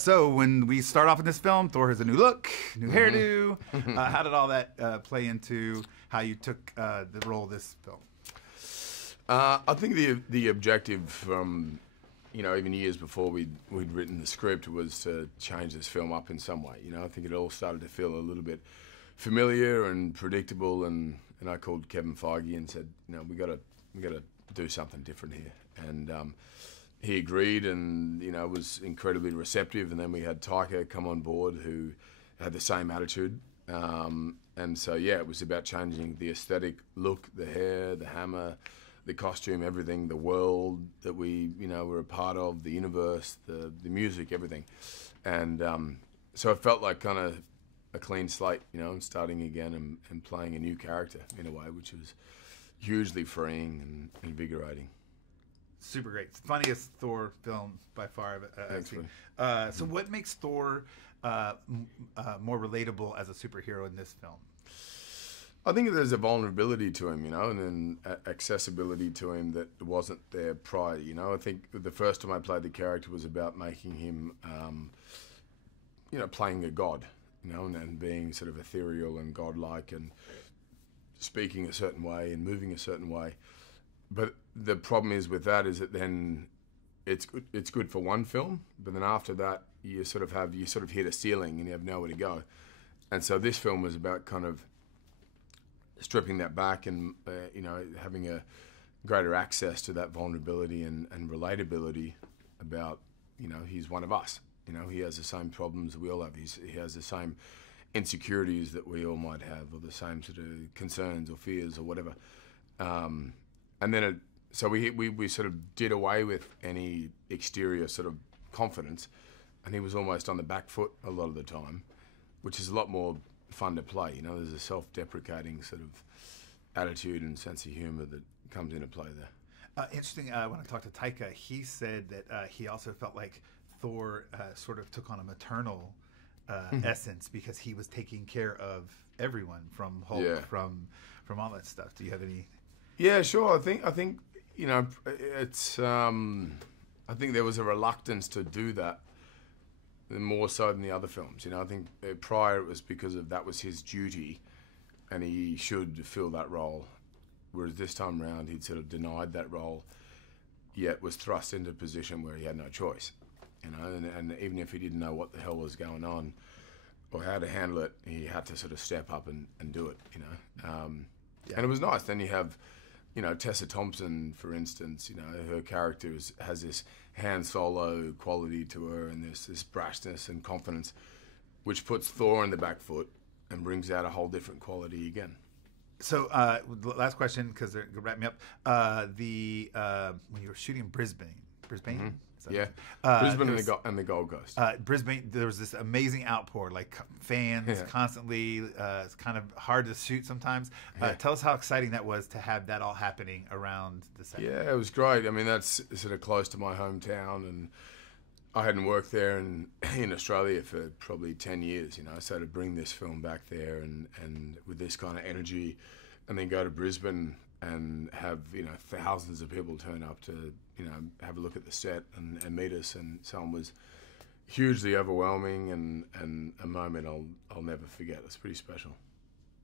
So when we start off in this film, Thor has a new look, new hairdo. How did all that play into how you took the role of this film? I think the objective from, even years before we'd written the script was to change this film up in some way. I think it all started to feel a little bit familiar and predictable, and I called Kevin Feige and said, we got to do something different here. And he agreed, and was incredibly receptive. And then we had Taika come on board, who had the same attitude. And so it was about changing the aesthetic look, the hair, the hammer, the costume, everything, the world that we were a part of, the universe, the music, everything. And so it felt like kind of a clean slate, and starting again and playing a new character in a way, which was hugely freeing and invigorating. Super great. Funniest Thor film by far. Thanks, so what makes Thor more relatable as a superhero in this film? I think there's a vulnerability to him, and then accessibility to him that wasn't there prior. I think the first time I played the character was about making him, playing a god, and being sort of ethereal and godlike and speaking a certain way and moving a certain way. But the problem is with that is that then it's good for one film, but then after that you sort of hit a ceiling and you have nowhere to go. And so this film was about kind of stripping that back and having a greater access to that vulnerability and relatability about he's one of us. He has the same problems that we all have. He has the same insecurities that we all might have, or the same sort of concerns or fears or whatever. And then so we sort of did away with any exterior sort of confidence, and he was almost on the back foot a lot of the time, which is a lot more fun to play. There's a self-deprecating sort of attitude and sense of humor that comes into play there. Interesting. When I talked to Taika, he said that he also felt like Thor sort of took on a maternal essence, because he was taking care of everyone, from Hulk, from all that stuff. Do you have any? Yeah, sure. I think it's. I think there was a reluctance to do that, more so than the other films. I think prior it was because that was his duty, and he should fill that role. Whereas this time around, he'd sort of denied that role, yet was thrust into a position where he had no choice. And even if he didn't know what the hell was going on or how to handle it, he had to sort of step up and do it. And it was nice. Then you have, Tessa Thompson, for instance. Her character has this Han Solo quality to her, and this brashness and confidence, which puts Thor in the back foot and brings out a whole different quality again. So, last question, because they're gonna wrap me up. When you were shooting in Brisbane. Mm-hmm. Brisbane and the Gold Coast. Brisbane, there was this amazing outpour, like fans constantly. It's kind of hard to shoot sometimes. Tell us how exciting that was to have that all happening around the set. Yeah, it was great. I mean, that's sort of close to my hometown, and I hadn't worked there in Australia for probably 10 years, so to bring this film back there and with this kind of energy, and then go to Brisbane and have thousands of people turn up to have a look at the set and meet us, and so on, was hugely overwhelming and a moment I'll never forget. It's pretty special.